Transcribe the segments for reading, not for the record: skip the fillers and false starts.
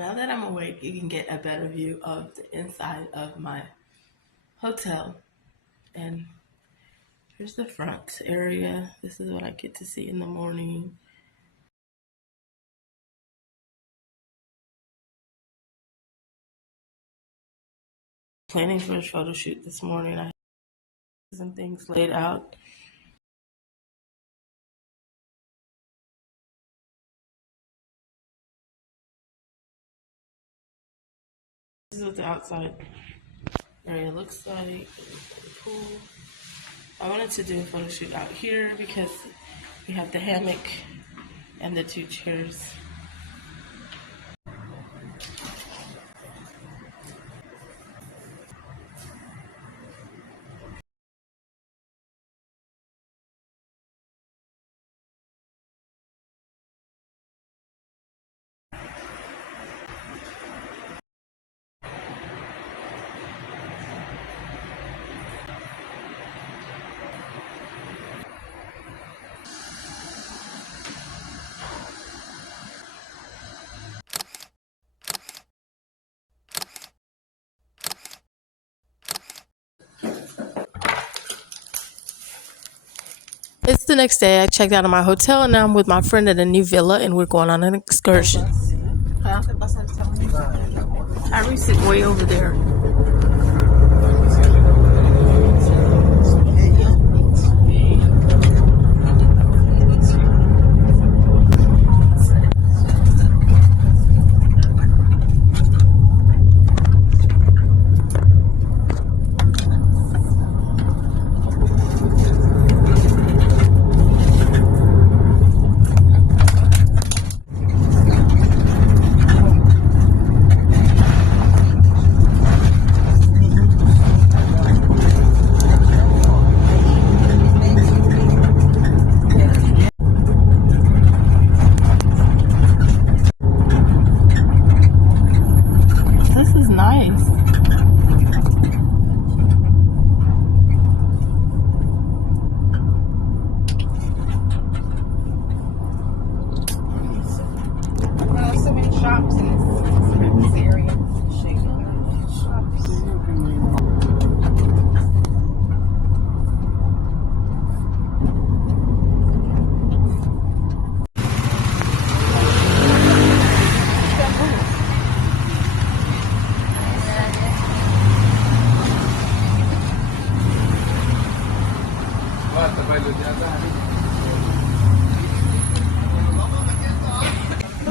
Now that I'm awake, you can get a better view of the inside of my hotel. And here's the front area. This is what I get to see in the morning. Planning for a photo shoot this morning. I have some things laid out. This is what the outside area looks like. The pool. I wanted to do a photo shoot out here because we have the hammock and the 2 chairs. It's the next day. I checked out of my hotel and now I'm with my friend at a new villa and we're going on an excursion. Huh? I sit way over there.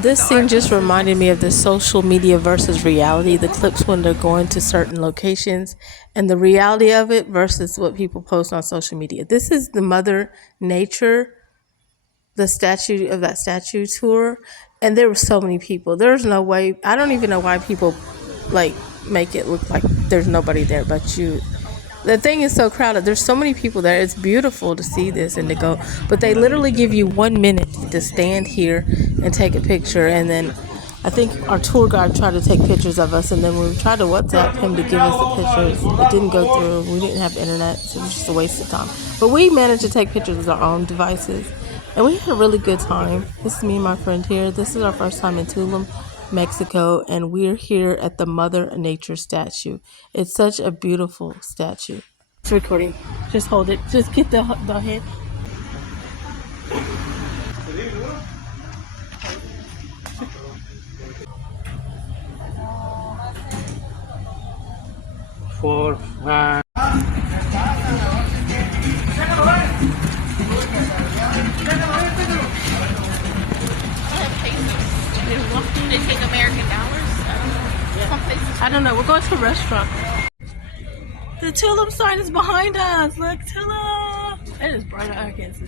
This scene just reminded me of the social media versus reality, the clips when they're going to certain locations and the reality of it versus what people post on social media. This is the Mother Nature, the statue of that statue tour, and there were so many people. There's no way, I don't even know why people like make it look like there's nobody there but you. The thing is so crowded. There's so many people there. It's beautiful to see this and to go. But they literally give you 1 minute to stand here and take a picture. And then I think our tour guide tried to take pictures of us. And then we tried to WhatsApp him to give us the pictures. It didn't go through. We didn't have internet. So it was just a waste of time. But we managed to take pictures with our own devices. And we had a really good time. This is me and my friend here. This is our first time in Tullum, Mexico, and we're here at the Mother Nature statue. It's such a beautiful statue. It's recording. Just hold it. Just get the head. Four, five. They take American dollars? I don't know. We're going to a restaurant. The Tullum sign is behind us. Look, Tullum. It is bright. I can't see.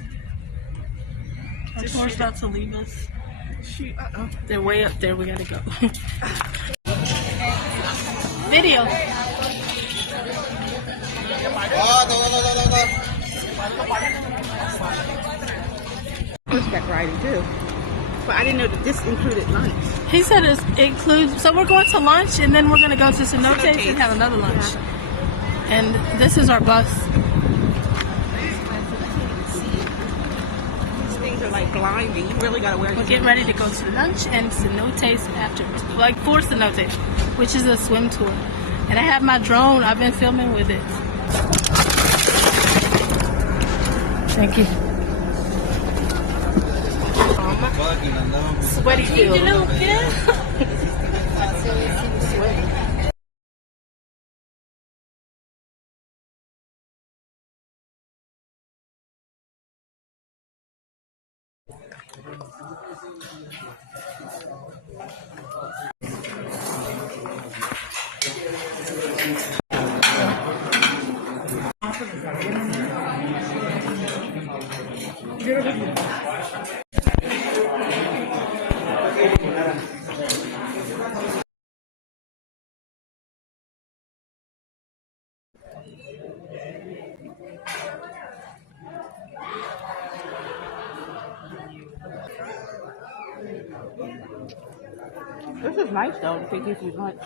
Our tour's about to leave us. They're way up there. We gotta go. Video. Horseback riding too. But I didn't know that this included lunch. He said it includes, so we're going to lunch and then we're going to go to Cenotes and have another lunch. Yeah. And this is our bus. These things are like blinding. You really gotta wear. We're getting ready to go to lunch and Cenotes after, like for Cenotes, which is a swim tour. And I have my drone. I've been filming with it. Thank you. Sweaty field. You little kid. Sweaty. This is nice though. They give you lunch.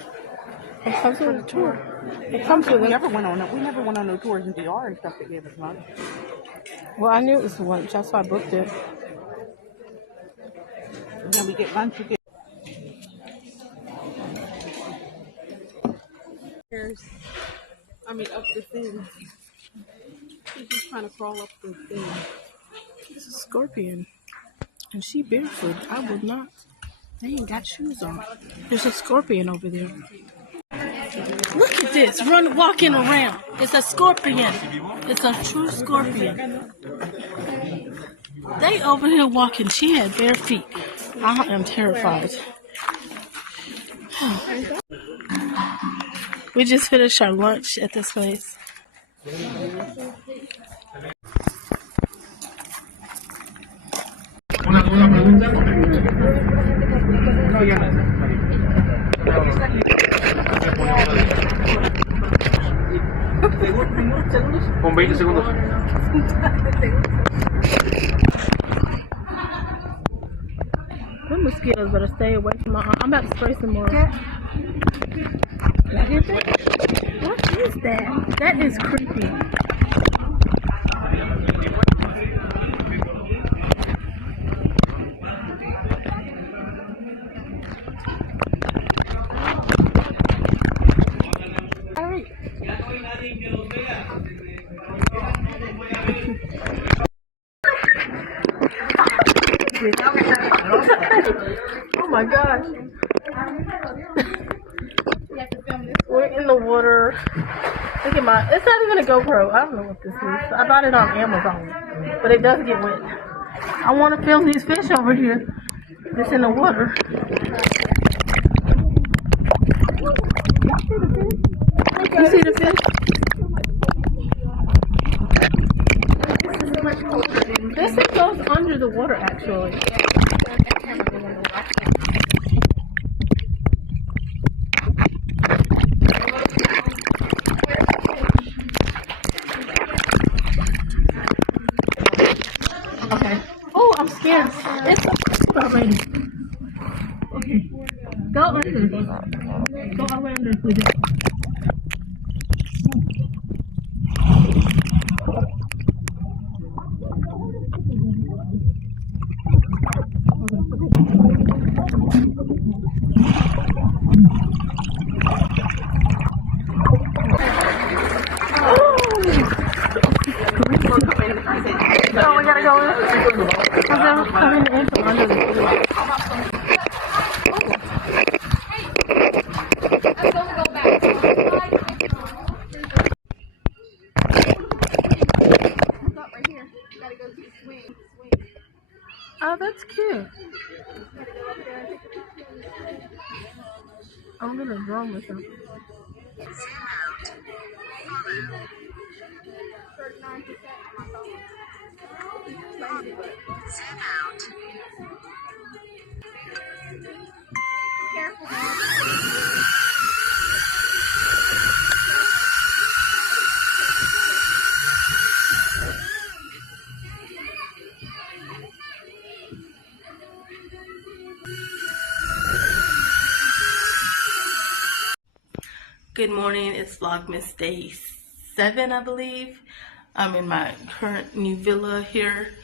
It comes with a tour. It comes with. We never went on no tours in DR and stuff. That gave us lunch. Well, I knew it was lunch. That's why I booked it. And then we get lunch. We get. Up the thing. She's just trying to crawl up the thing. It's a scorpion. And she barefoot. I would not. They ain't got shoes on. There's a scorpion over there. Look at this. Walking around. It's a scorpion. It's a true scorpion. They over here walking. She had bare feet. I am terrified. We just finished our lunch at this place. Una pregunta. No, ya no. Con 20 segundos. Them mosquitoes better stay away from my arm. I'm about to spray some more. What is that? That is creepy. Oh my gosh. We're in the water. Look at it's not even a GoPro. I don't know what this is. I bought it on Amazon, but it does get wet. I want to film these fish over here. It's in the water. You see the fish? This goes under the water, actually. Okay. Oh, I'm scared. It's already. Okay. Go under. Go all the way under, please. No, we gotta go in. I'm coming in from under the pool. Oh, that's cute. I'm gonna draw with him. Good morning. It's Vlogmas Day 7, I believe. I'm in my current new villa here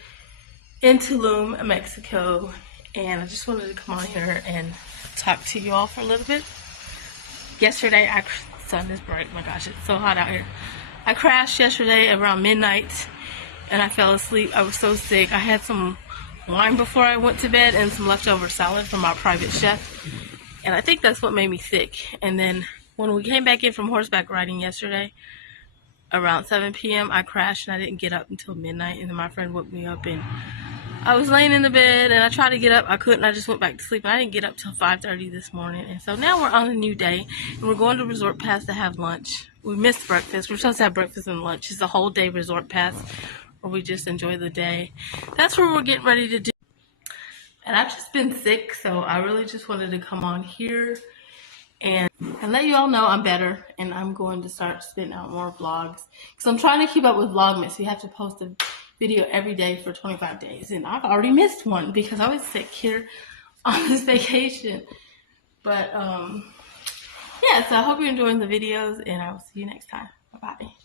in Tullum, Mexico, and I just wanted to come on here and talk to you all for a little bit. Yesterday, sun is bright. My gosh, it's so hot out here. I crashed yesterday around midnight, and I fell asleep. I was so sick. I had some wine before I went to bed and some leftover salad from our private chef, and I think that's what made me sick. And then when we came back in from horseback riding yesterday, around 7 p.m., I crashed and I didn't get up until midnight, and then my friend woke me up and I was laying in the bed and I tried to get up. I couldn't. I just went back to sleep. I didn't get up till 5:30 this morning. And so now we're on a new day and we're going to Resort Pass to have lunch. We missed breakfast. We're supposed to have breakfast and lunch. It's a whole day Resort Pass where we just enjoy the day. That's what we're getting ready to do. And I've just been sick, so I really just wanted to come on here and let you all know I'm better, and I'm going to start spitting out more vlogs because I'm trying to keep up with VLOGMAS. We have to post a video every day for 25 days, and I've already missed one because I was sick here on this vacation. But yeah, so I hope you're enjoying the videos, and I will see you next time. Bye bye.